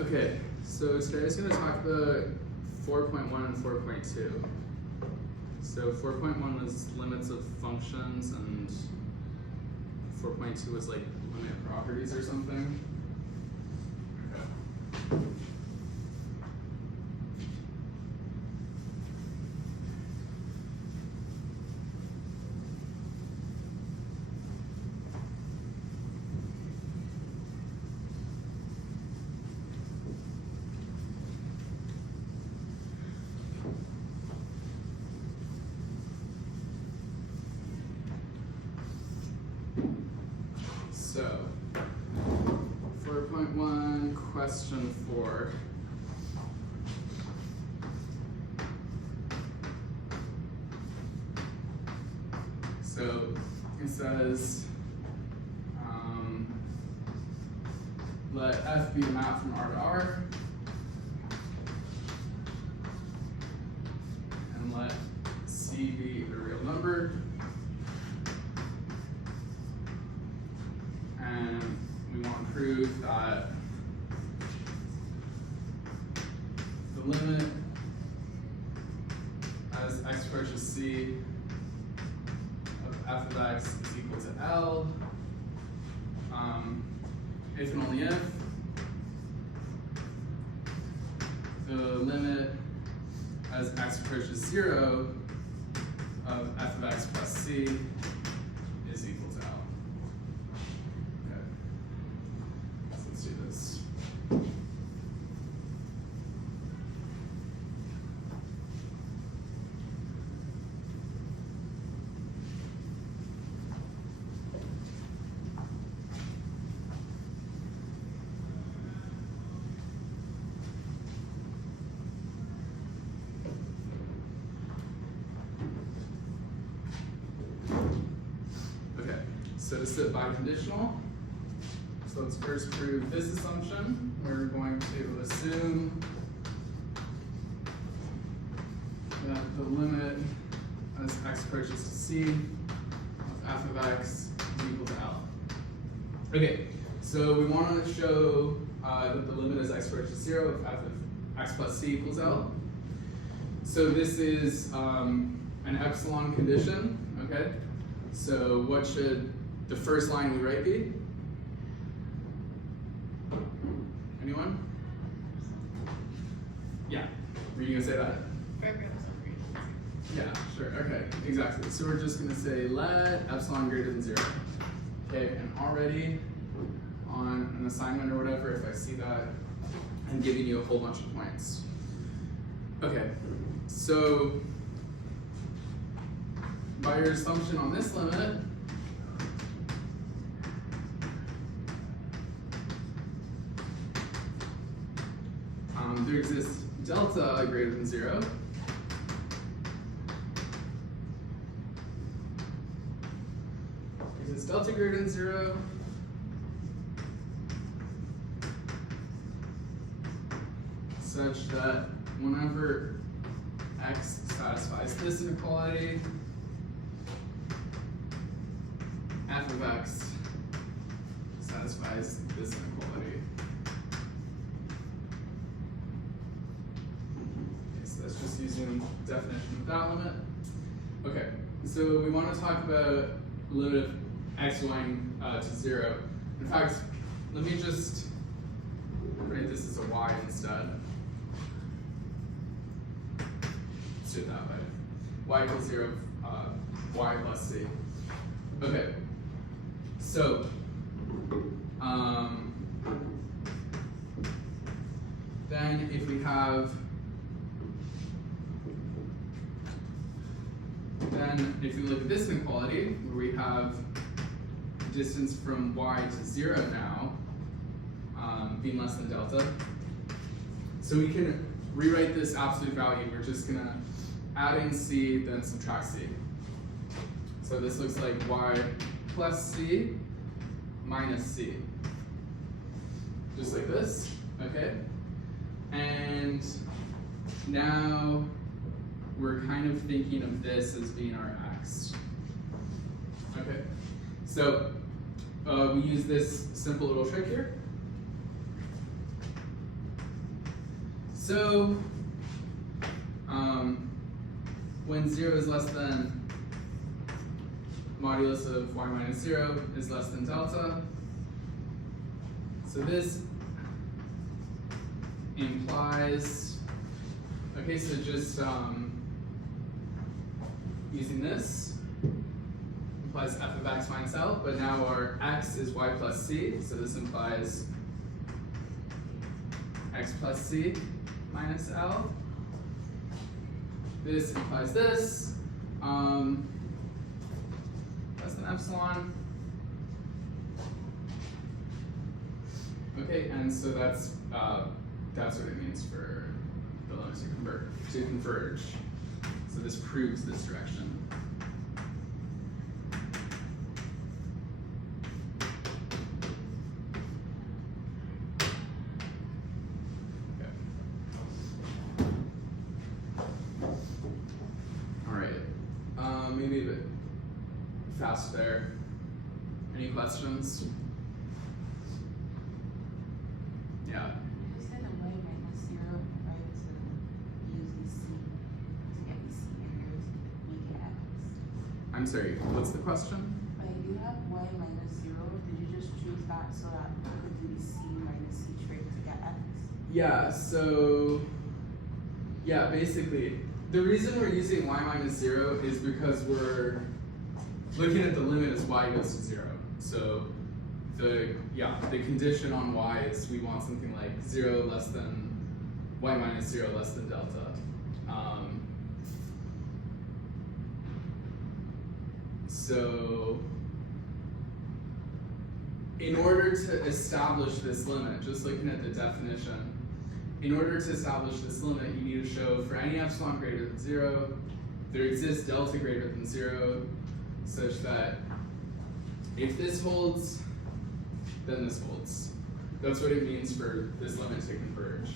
Okay, so today I'm just going to talk about 4.1 and 4.2. So 4.1 was limits of functions, and 4.2 was like limit properties or something. Okay. So, 4.1, question 4. So, it says, let f be a map from R to R, and let C be a real number. And we want to prove that the limit as x approaches c of f of x is equal to L, if and only if the limit as x approaches 0 of f of x plus c is equal to L. Okay, so let's do this. So to set biconditional, so let's first prove this assumption. We're going to assume that the limit as x approaches to c of f of x is equal to L. Okay, so we want to show that the limit as x approaches 0 of f of x plus c equals L. So this is an epsilon condition, okay? So what should the first line we write be? Anyone? Yeah. Were you gonna say that? Yeah, sure. Okay, exactly. So we're just gonna say let epsilon greater than 0. Okay, and already on an assignment or whatever, if I see that, I'm giving you a whole bunch of points. Okay, so by your assumption on this limit, there exists delta greater than 0. Exists delta greater than 0. Such that whenever x satisfies this inequality, f of x satisfies this inequality. That's just using the definition of that limit. Okay, so we want to talk about the limit of x going to 0. In fact, let me just write this as a y instead. Let's do it that way. Y equals 0, y plus c. Okay, so then if we have if we look at this inequality, where we have distance from y to 0 now, being less than delta, so we can rewrite this absolute value. We're just going to add in c, then subtract c. So this looks like y plus c minus c. Just like this, okay? And now we're kind of thinking of this as being our x. Okay, so we use this simple little trick here. So when 0 is less than modulus of y minus 0 is less than delta. So this implies, okay, so just using this implies f of x minus L, but now our x is y plus c, so this implies x plus c minus L. This implies this, less than epsilon. Okay, and so that's what it means for the limits to converge. So this proves this direction. Okay. All right. Maybe a bit fast there. Any questions? Yeah. You said a y minus 0, right? So use the c to get the c and yours make it x. I'm sorry, what's the question? Like you have y minus 0, did you just choose that so that you could do the c minus c trig to get x? Yeah, so, yeah, basically, the reason we're using y minus 0 is because we're looking at the limit as y goes to 0. So the condition on y is we want something like 0 less than y minus 0 less than delta. So in order to establish this limit, just looking at the definition, in order to establish this limit, you need to show for any epsilon greater than 0, there exists delta greater than 0, such that if this holds, then this holds. That's what it means for this limit to converge.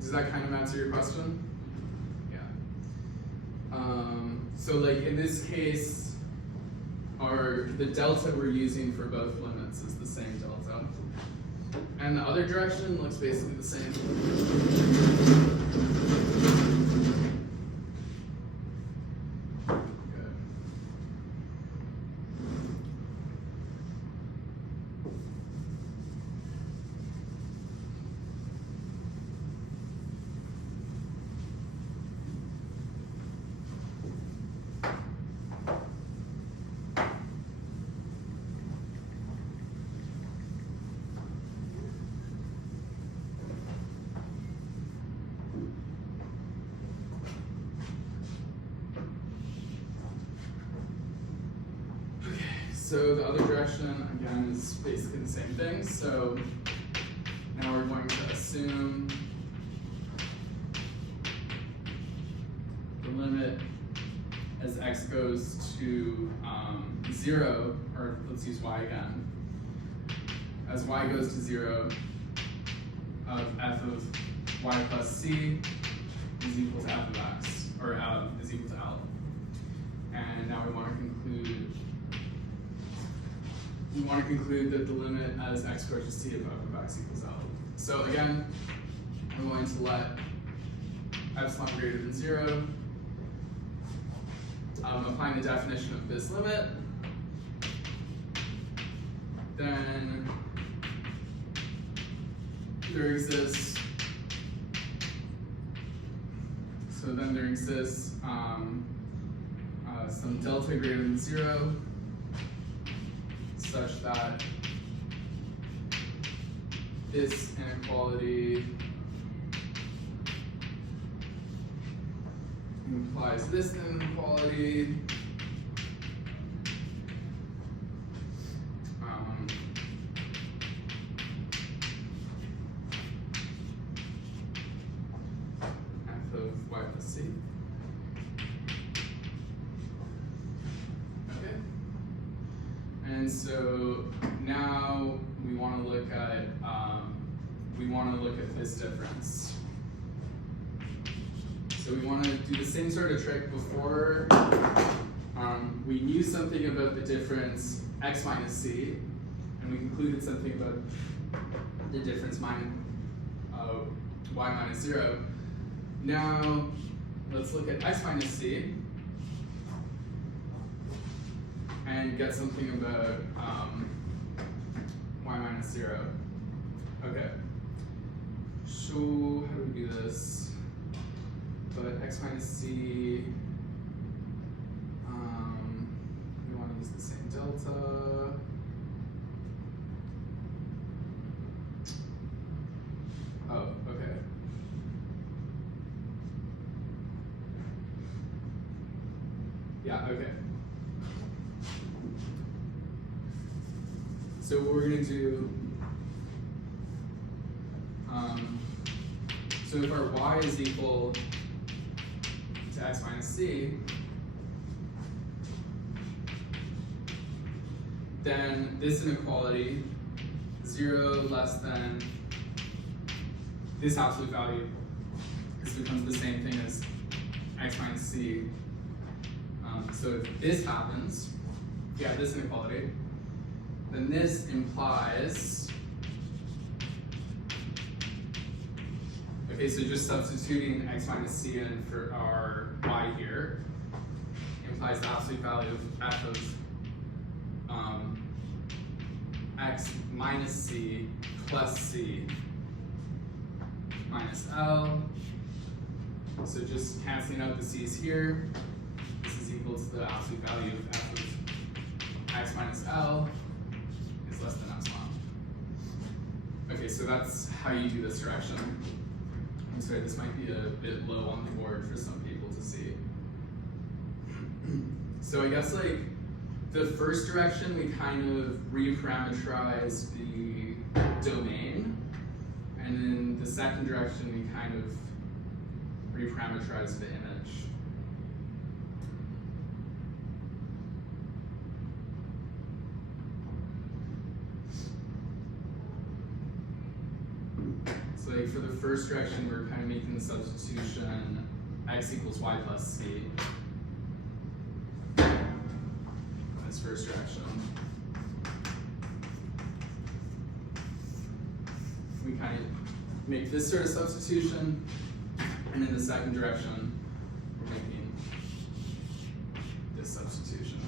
Does that kind of answer your question? Yeah. So like in this case, the delta we're using for both limits is the same delta. And the other direction looks basically the same. Good. So the other direction, again, is basically the same thing. So now we're going to assume the limit as x goes to 0, or let's use y again. As y goes to 0 of f of y plus c is equal to f of x, or is equal to L. And now we want to conclude that the limit as x approaches t of f of x equals L. So again, I'm going to let epsilon greater than 0, applying the definition of this limit, then there exists some delta greater than 0, such that this inequality implies this inequality. F of y plus c. Okay. And so now we want to look at this difference. So we want to do the same sort of trick before. We knew something about the difference x minus c, and we concluded something about the difference y minus 0. Now, let's look at x minus c and get something about y minus 0. Okay. So, how do we do this? But x minus c, we want to use the same delta. Oh, okay. Yeah, okay. So what we're gonna do, so if our y is equal to x minus c, then this inequality, 0 less than this absolute value, this becomes the same thing as x minus c. So if this happens, if you have this inequality, then this implies, okay, so just substituting x minus c in for our y here implies the absolute value of f of x minus c plus c minus L. So just canceling out the c's here, this is equal to the absolute value of f of x minus L is less than epsilon. Okay, so that's how you do this direction. I'm sorry, this might be a bit low on the board for some people to see. So I guess like the first direction, we kind of reparameterize the domain. And in the second direction, we kind of reparameterize the image. So like for the first direction, we're kind of making the substitution x equals y plus c. This first direction. We kind of make this sort of substitution, and in the second direction, we're making this substitution.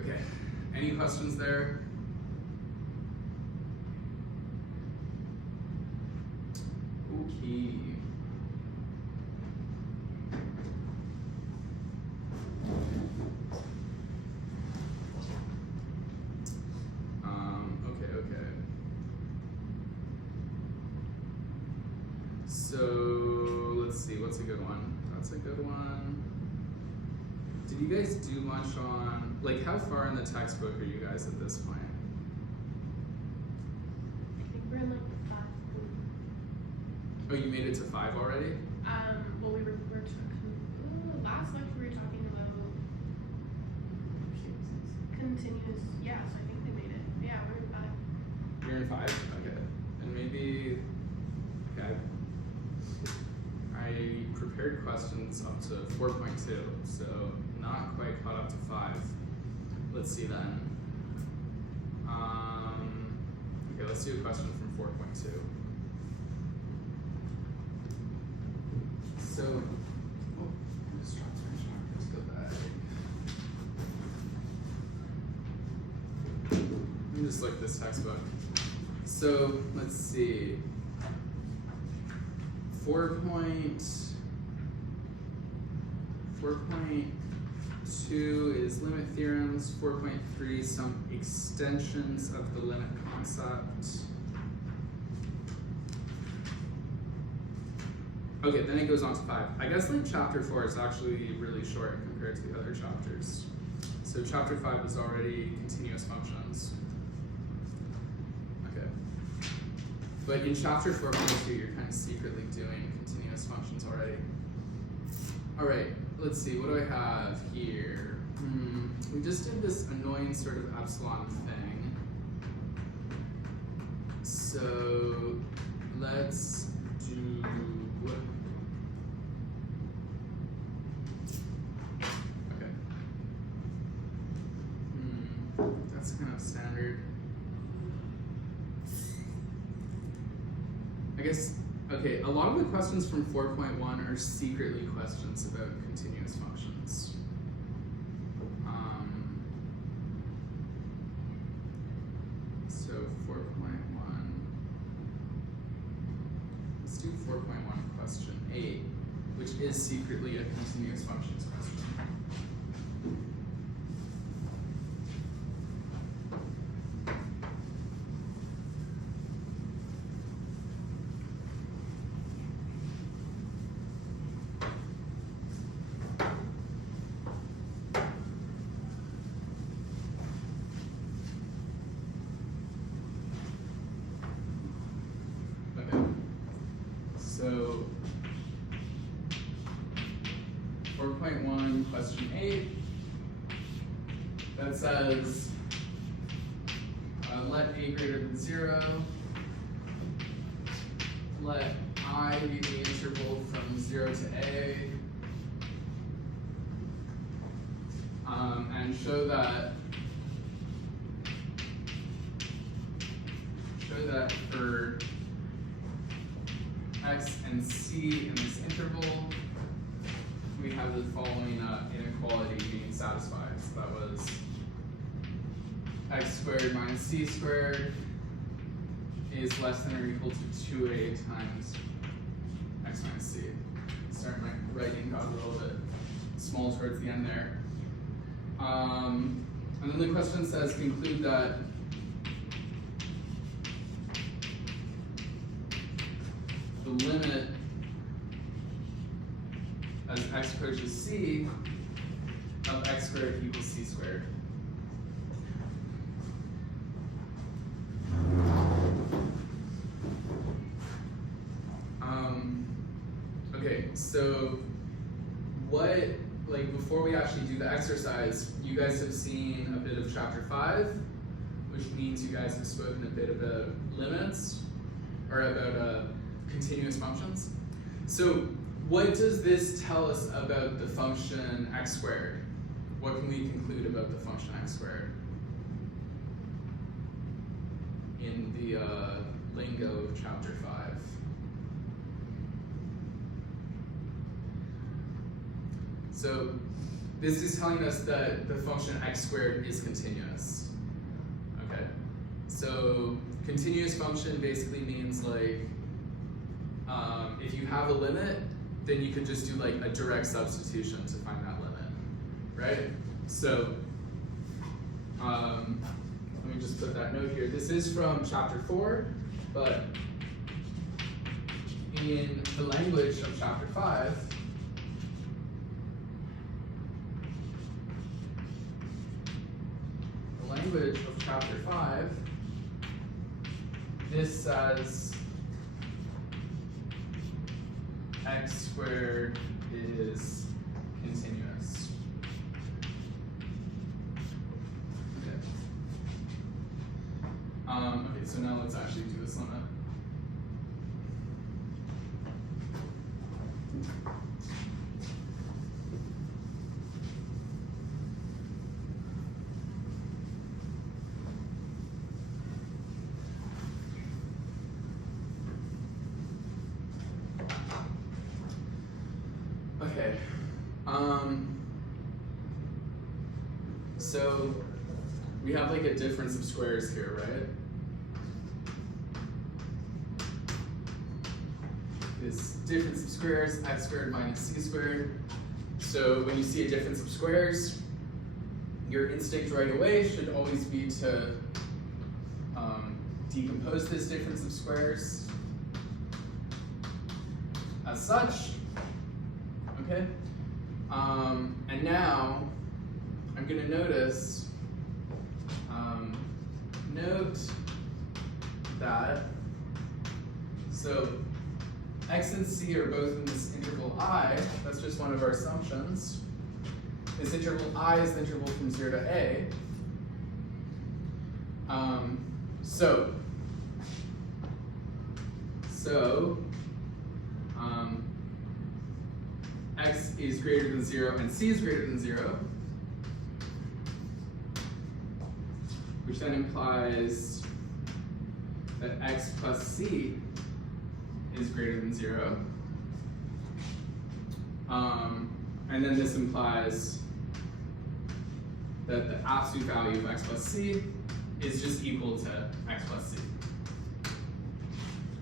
Okay, any questions there? Okay. Okay. So let's see, what's a good one? That's a good one. Did you guys do much on, like how far in the textbook are you guys at this point? I think we're in like the 5. Oh, you made it to 5 already? Well, we were talking, last lecture we were talking about continuous, yeah, so I think we made it. Yeah, we're in 5. You're in 5? Okay. And maybe, okay. I prepared questions up to 4.2, so not quite caught up to 5. Let's see then. Okay, let's do a question from 4.2. So, oh, I just dropped my chart. Let's go back. Let me just look at this textbook. So, let's see. 4.2 is limit theorems. 4.3, some extensions of the limit concept. Okay, then it goes on to 5. I guess like chapter 4 is actually really short compared to the other chapters. So chapter 5 is already continuous functions. Okay. But in chapter 4.2, you're kind of secretly doing continuous functions already. All right, let's see, what do I have here? We just did this annoying sort of epsilon thing. So let's do, guess, okay, a lot of the questions from 4.1 are secretly questions about continuous functions. So 4.1, let's do 4.1 question 8, which is secretly a continuous functions question. So 4.1 question 8, that says let a greater than 0, let I be the interval from 0 to a, and show that for x and c in this interval, we have the following inequality being satisfied. So that was x squared minus c squared is less than or equal to 2a times x minus c. Sorry, my writing got a little bit small towards the end there. And then the question says conclude that the limit as x approaches c of x squared equals c squared. Okay, so before we actually do the exercise, you guys have seen a bit of chapter 5, which means you guys have spoken a bit about limits, or about continuous functions. So what does this tell us about the function x squared? What can we conclude about the function x squared in the lingo of chapter 5? So this is telling us that the function x squared is continuous. Okay, so continuous function basically means if you have a limit, then you could just do a direct substitution to find that limit, right? So let me just put that note here. This is from chapter 4, but in the language of chapter 5, this says x squared is continuous. Okay. Okay, so now let's actually do this limit. Okay, so we have a difference of squares here, right? This difference of squares, x squared minus c squared. So when you see a difference of squares, your instinct right away should always be to decompose this difference of squares as such. Okay, and now I'm going to note that, so x and c are both in this interval I, that's just one of our assumptions. This interval I is the interval from 0 to a. X is greater than 0 and c is greater than 0, which then implies that x plus c is greater than 0. And then this implies that the absolute value of x plus c is just equal to x plus c.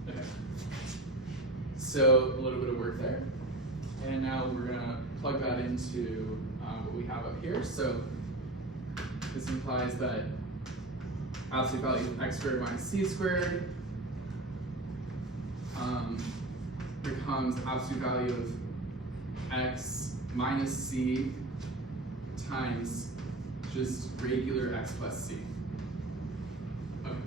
Okay. So a little bit of work there. And now we're going to plug that into what we have up here. So this implies that absolute value of x squared minus c squared becomes absolute value of x minus c times just regular x plus c. Okay.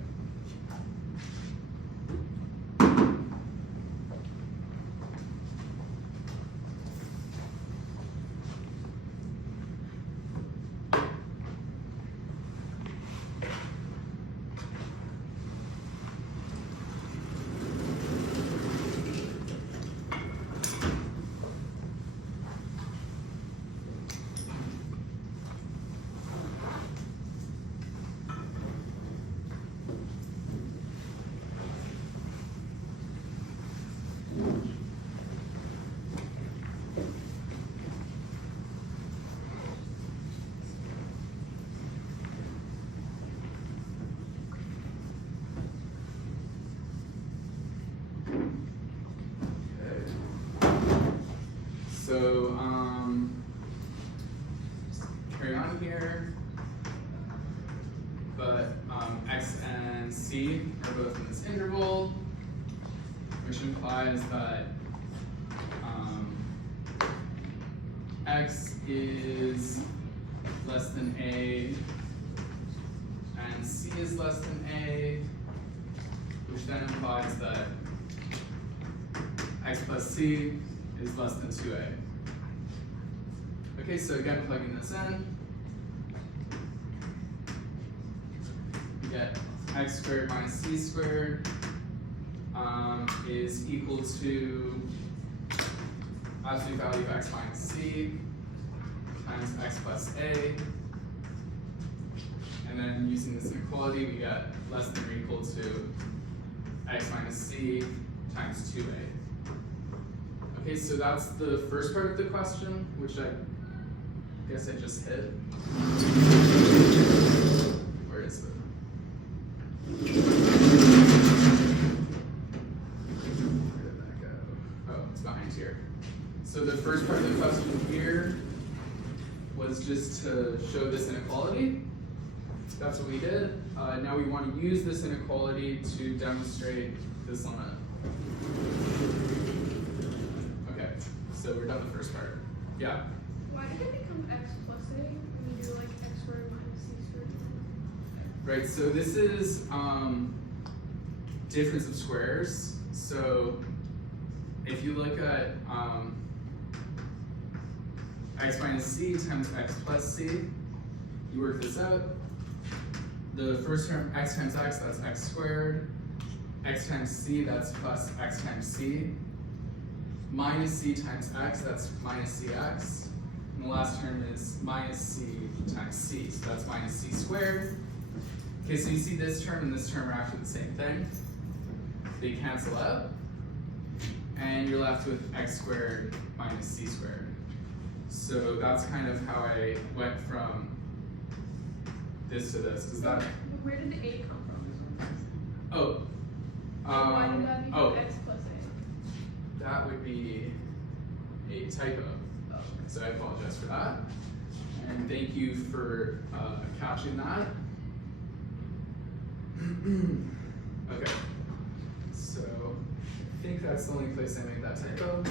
So, carry on here, but x and c are both in this interval, which implies that x is less than a and c is less than a, which then implies that x plus c is less than 2a. Okay, so again, plugging this in, we get x squared minus c squared is equal to absolute value of x minus c times x plus a. And then using this inequality, we get less than or equal to x minus c times 2a. Okay, so that's the first part of the question, which I guess I just hit. Where is it? Where did that go? Oh, it's behind here. So the first part of the question here was just to show this inequality. That's what we did. Now we want to use this inequality to demonstrate this limit. Okay, so we're done the first part. Yeah? Why did it become x plus a when you do like x squared minus c squared? Right, so this is difference of squares. So if you look at x minus c times x plus c, you work this out. The first term, x times x, that's x squared. X times c, that's plus x times c. Minus c times x, that's minus cx. And the last term is minus c times c, so that's minus c squared. Okay, so you see this term and this term are actually the same thing. They cancel out. And you're left with x squared minus c squared. So that's kind of how I went from this to this. Is that? Where did the a come from? Oh. Why did that become x plus a? That would be a typo. Oh. So I apologize for that. And thank you for catching that. Okay. So I think that's the only place I made that typo.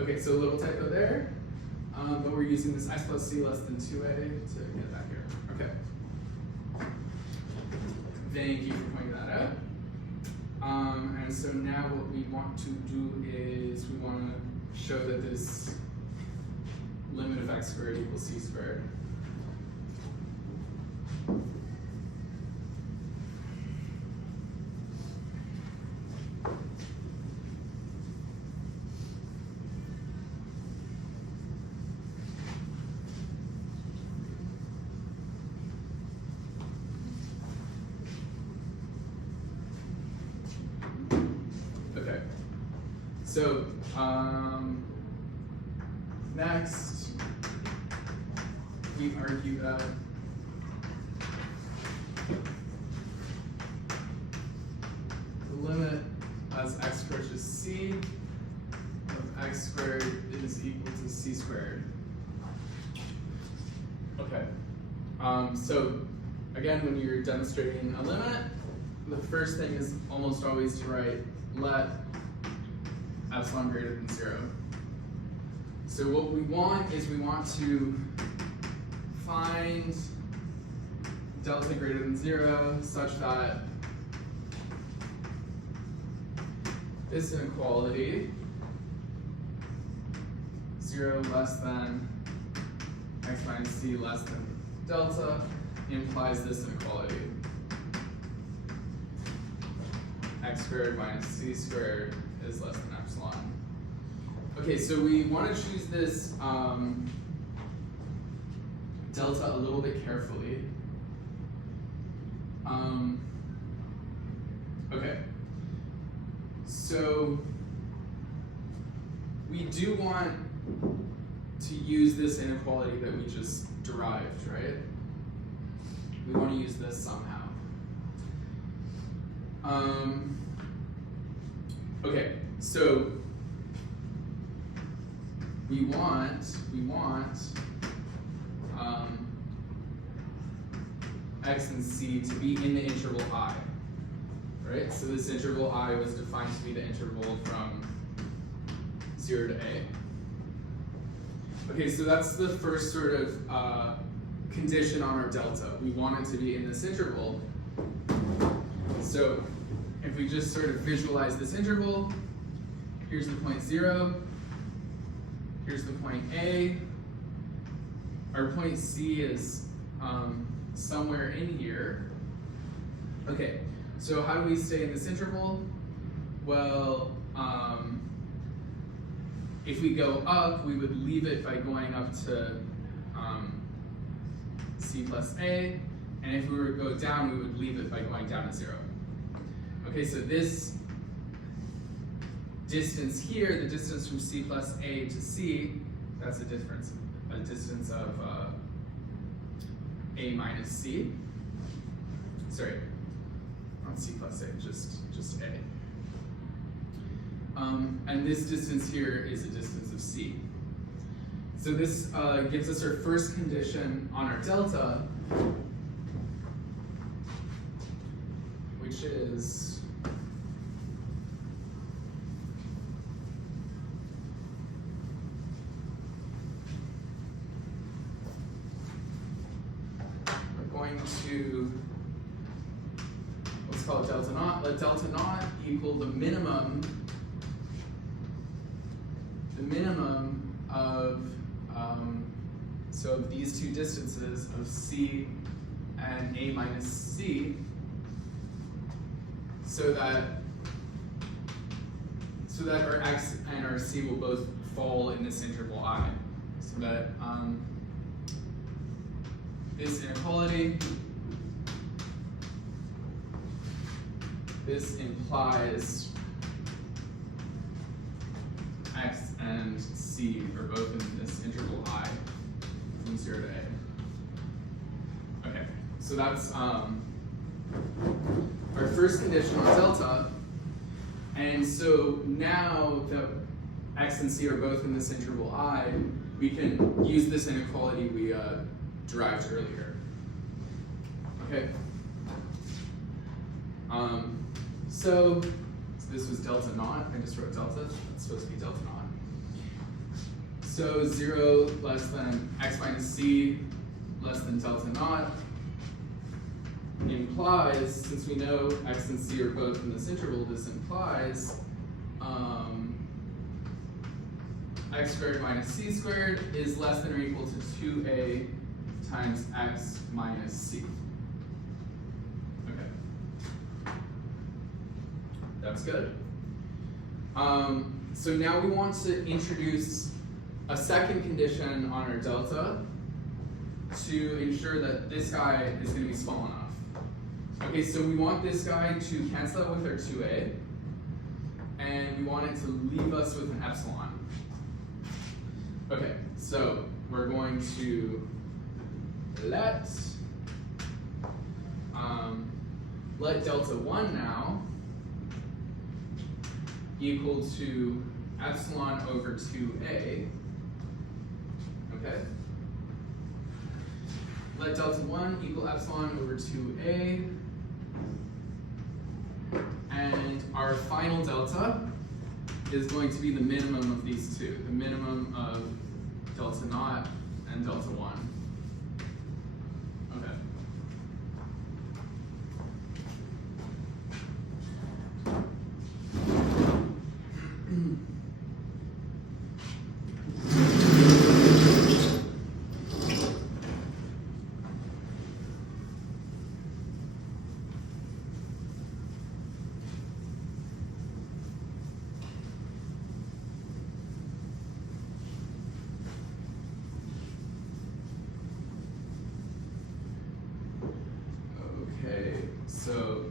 Okay, so a little typo there. But we're using this x plus c less than 2a to get that here. Okay. Thank you for pointing that out. And so now what we want to do is we want to show that this limit of x squared equals c squared. So next, we argue that the limit as x approaches c of x squared is equal to c squared. Okay. So again, when you're demonstrating a limit, the first thing is almost always to write let epsilon greater than 0. So what we want is we want to find delta greater than 0 such that this inequality, 0 less than x minus c less than delta, implies this inequality, x squared minus c squared is less than epsilon. Okay, so we want to choose this delta a little bit carefully. Okay, so we do want to use this inequality that we just derived, right? We want to use this somehow. Okay, so we want x and c to be in the interval I, right? So this interval I was defined to be the interval from 0 to a. Okay, so that's the first sort of condition on our delta. We want it to be in this interval. So if we just sort of visualize this interval, here's the point 0, here's the point A, our point C is somewhere in here. Okay, so how do we stay in this interval? Well, if we go up, we would leave it by going up to C plus A, and if we were to go down, we would leave it by going down to 0. Okay, so this distance here, the distance from C plus A to C, that's a distance of A minus C. Sorry, not C plus A, just A. And this distance here is a distance of C. So this gives us our first condition on our delta, which is we're going to, let's call it delta naught. Let delta naught equal the minimum of so of these two distances of C and A minus C, so that our X and our C will both fall in this interval I, so that this inequality, this implies X and C are both in this interval I from 0 to A. Okay, so that's our first condition on delta. And so now that X and C are both in this interval I, we can use this inequality we derived earlier. Okay. So this was delta naught. I just wrote delta. It's supposed to be delta naught. So 0 less than x minus c less than delta naught implies, since we know x and c are both in this interval, this implies x squared minus c squared is less than or equal to 2a times x minus c. Okay. That's good. So now we want to introduce a second condition on our delta to ensure that this guy is going to be small enough. Okay, so we want this guy to cancel out with our 2a, and we want it to leave us with an epsilon. Okay, so we're going to let delta 1 now equal to epsilon over 2a. Okay? Let delta 1 equal epsilon over 2a. And our final delta is going to be the minimum of these two, the minimum of delta naught and delta 1. Okay. So,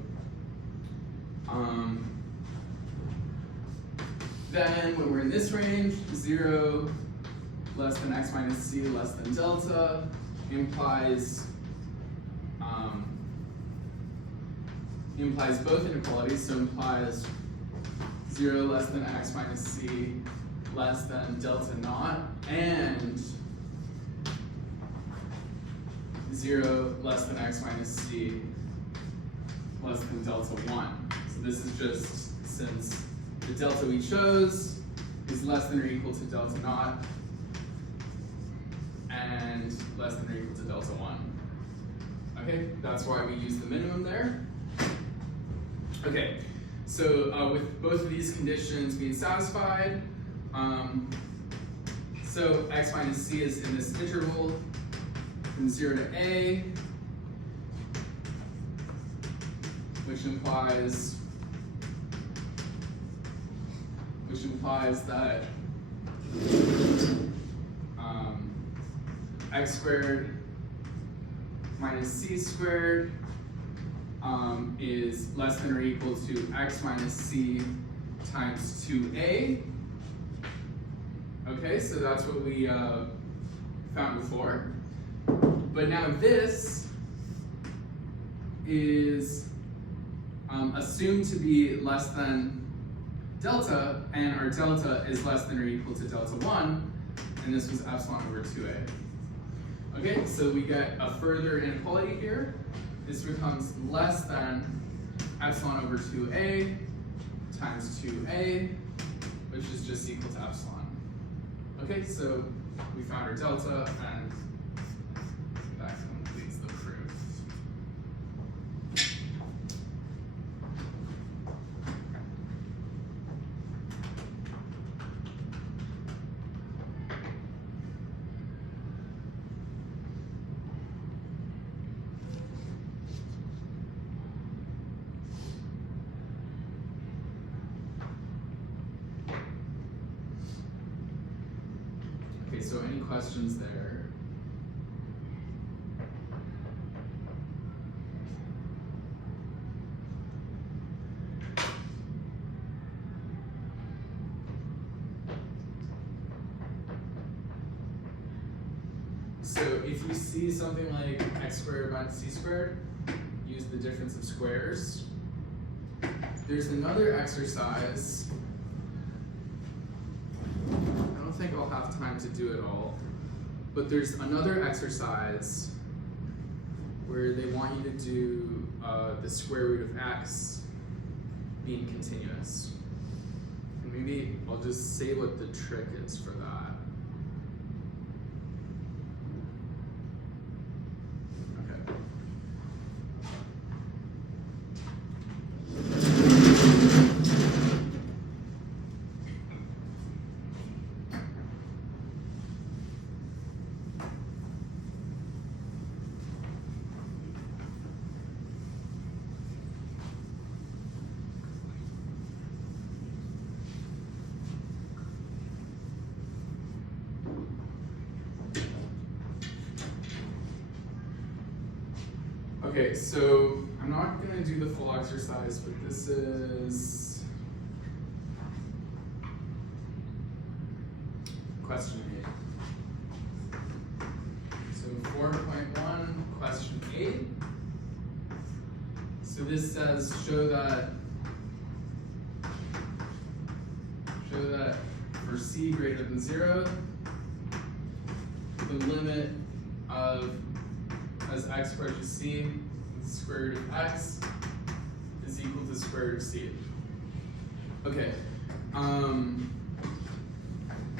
then when we're in this range, 0 less than x minus c less than delta implies both inequalities, so implies 0 less than x minus c less than delta naught, and 0 less than x minus c less than delta 1. So this is just since the delta we chose is less than or equal to delta naught and less than or equal to delta 1. Okay, that's why we use the minimum there. Okay, so with both of these conditions being satisfied, so x minus c is in this interval from 0 to a, which implies that x squared minus c squared is less than or equal to x minus c times 2a. Okay, so that's what we found before. But now this is assumed to be less than delta, and our delta is less than or equal to delta 1, and this was epsilon over 2a. Okay, so we get a further inequality here. This becomes less than epsilon over 2a times 2a, which is just equal to epsilon. Okay, so we found our delta, and that completes the proof. Okay, so any questions there? So if you see something like x squared minus c squared, use the difference of squares. There's another exercise. I don't think I'll have time to do it all, but there's another exercise where they want you to do the square root of x being continuous. And maybe I'll just say what the trick is for that. Okay, so I'm not going to do the full exercise, but this is question 8. So 4.1, question 8. So this says show that for c greater than 0, the limit of as x approaches c, the square root of x is equal to the square root of c. Okay.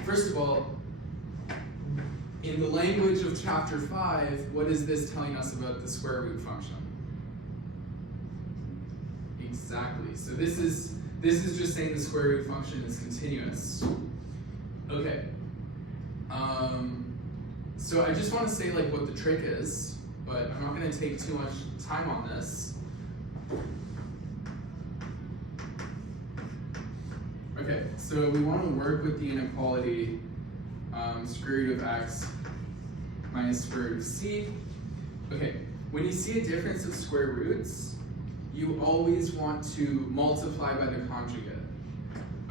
First of all, in the language of chapter 5, what is this telling us about the square root function? Exactly. So this is just saying the square root function is continuous. Okay. So I just want to say like what the trick is, but I'm not going to take too much time on this. Okay, so we want to work with the inequality square root of x minus square root of c. Okay, when you see a difference of square roots, you always want to multiply by the conjugate.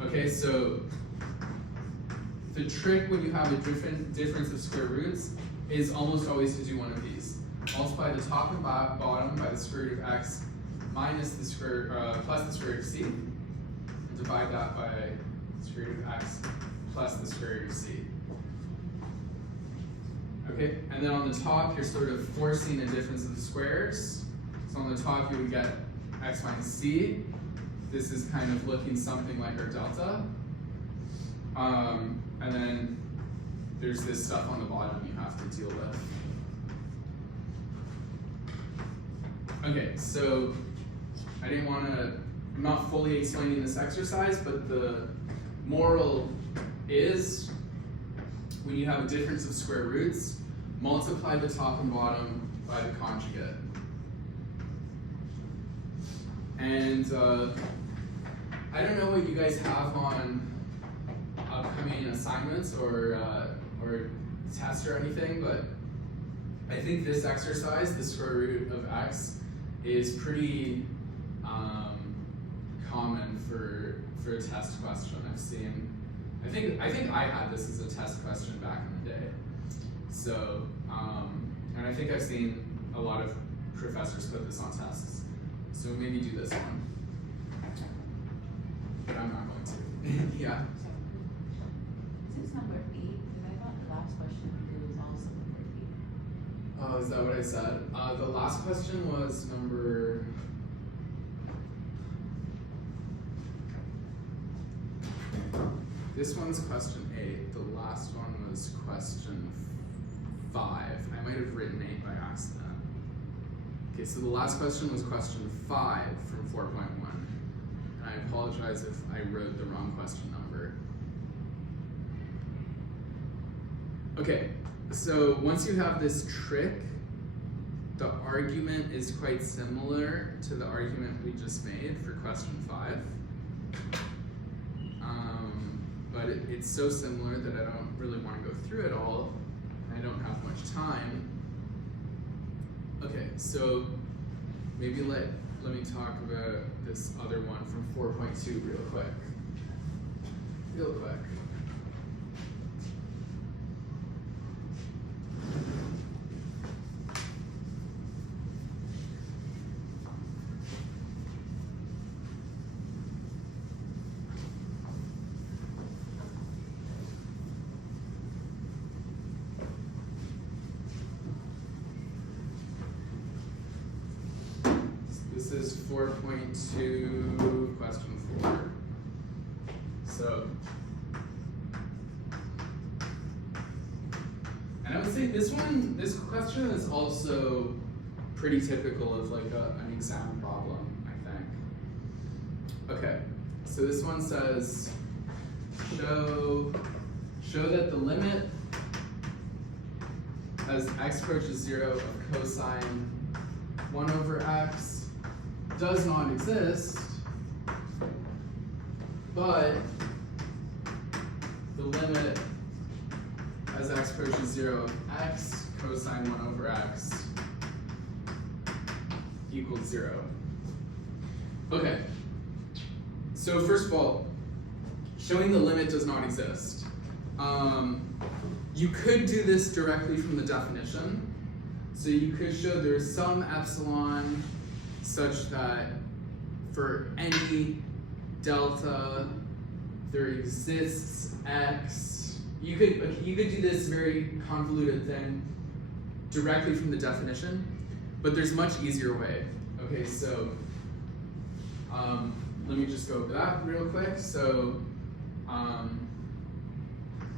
Okay, so the trick when you have a difference of square roots is almost always to do one of these. Multiply the top and bottom by the square root of x minus the plus the square root of c, and divide that by the square root of x plus the square root of c. Okay, and then on the top, you're sort of forcing a difference of the squares. So on the top, you would get x minus c. This is kind of looking something like our delta. And then there's this stuff on the bottom you have to deal with. Okay, so I'm not fully explaining this exercise, but the moral is when you have a difference of square roots, multiply the top and bottom by the conjugate. And I don't know what you guys have on upcoming assignments or tests or anything, but I think this exercise, the square root of x, is pretty common for a test question. I've seen. I think I had this as a test question back in the day. So, and I think I've seen a lot of professors put this on tests. So maybe do this one. But I'm not going to. Yeah. Is this number 8? Because I thought the last question we did was also number 8. Oh, is that what I said? The last question was number... This one's question 8. The last one was question 5. I might have written 8 by accident. Okay, so the last question was question 5 from 4.1. And I apologize if I wrote the wrong question number. Okay, so once you have this trick, the argument is quite similar to the argument we just made for question 5. But it's so similar that I don't really want to go through it all. I don't have much time. Okay, so maybe let me talk about this other one from 4.2 real quick. This is 4.2, question 4. So, and I would say this question is also pretty typical of like an exam problem, I think. Okay, so this one says, show that the limit as x approaches 0 of cosine 1 over x does not exist, but the limit as x approaches 0 of x cosine 1 over x equals 0. Okay, so first of all, showing the limit does not exist. You could do this directly from the definition. So you could show there's some epsilon such that for any delta there exists x. You could do this very convoluted thing directly from the definition, but there's a much easier way. Okay, so let me just go over that real quick. So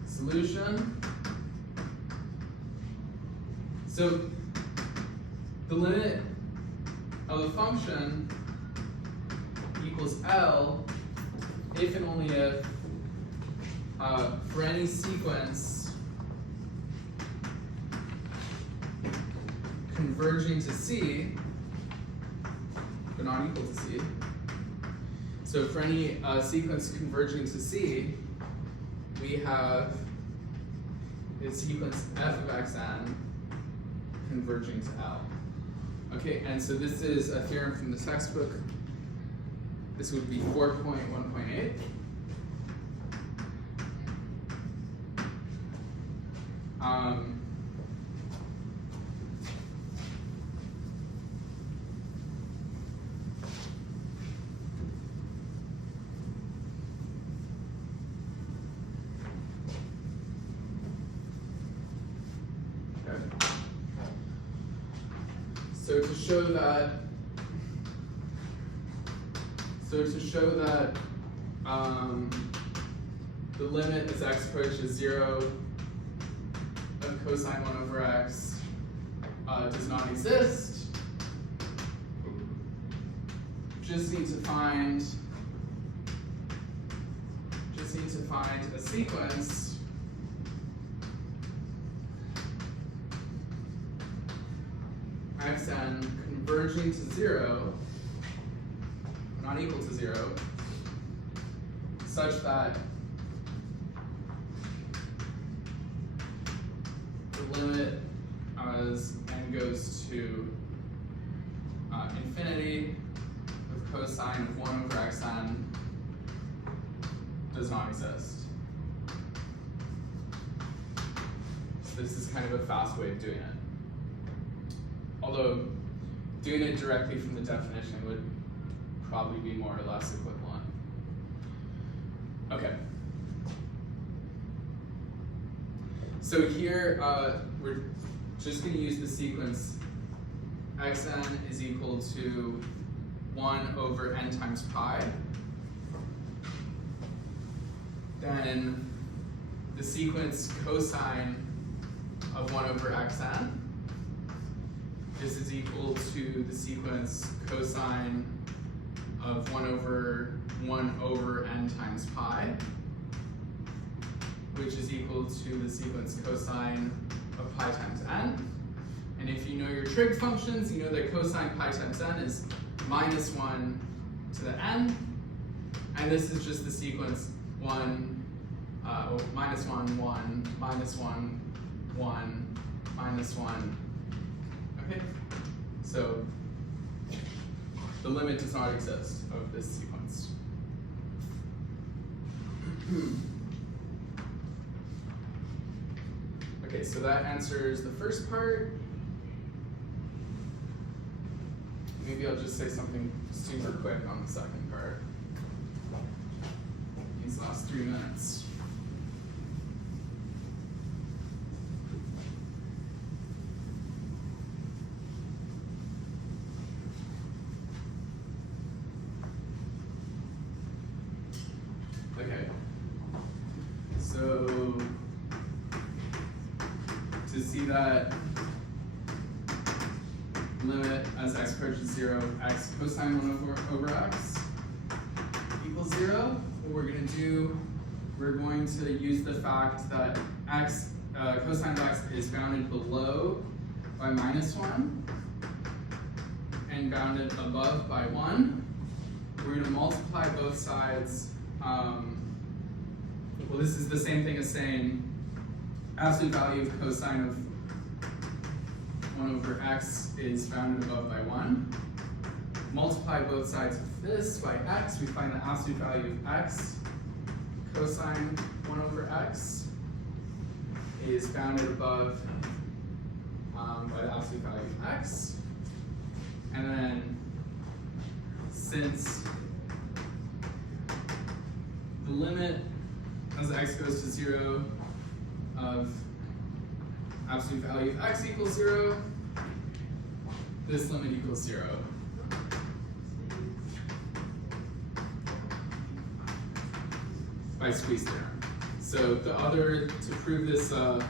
solution. So the limit of a function equals L if and only if for any sequence converging to C, but not equal to C. So for any sequence converging to C, we have a sequence f of xn converging to L. Okay, and so this is a theorem from the textbook. This would be 4.1.8. So to show that the limit as x approaches 0 of cosine 1 over x does not exist, just need to find a sequence xn converging to 0, not equal to 0, such that the limit as n goes to infinity of cosine of 1 over xn does not exist. So this is kind of a fast way of doing it. Although doing it directly from the definition would probably be more or less equivalent. Okay. So here we're just going to use the sequence xn is equal to 1 over n times pi. Then the sequence cosine of 1 over xn. This is equal to the sequence cosine of 1 over n times pi, which is equal to the sequence cosine of pi times n. And if you know your trig functions, you know that cosine pi times n is minus 1 to the n. And this is just the sequence minus 1, 1, minus 1, 1, minus 1. Okay, so the limit does not exist of this sequence. Okay, so that answers the first part. Maybe I'll just say something super quick on the second part. These last 3 minutes. Okay, so to see that limit as x approaches 0, x cosine 1 over x equals 0, what we're going to do, we're going to use the fact that x cosine of x is bounded below by minus 1 and bounded above by 1. We're going to multiply both sides. Well, this is the same thing as saying absolute value of cosine of 1 over x is bounded above by 1. Multiply both sides of this by x. We find the absolute value of x cosine 1 over x is bounded above by the absolute value of x. And then since the limit as x goes to 0 of absolute value of x equals 0, this limit equals 0. By squeeze theorem. So the other, to prove this limit,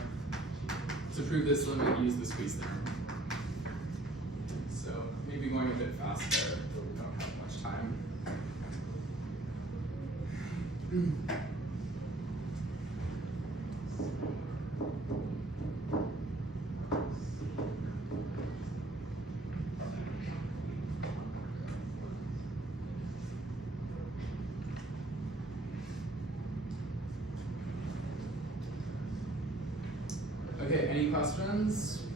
use the squeeze theorem. So maybe going a bit faster, but we don't have much time. Okay, any questions?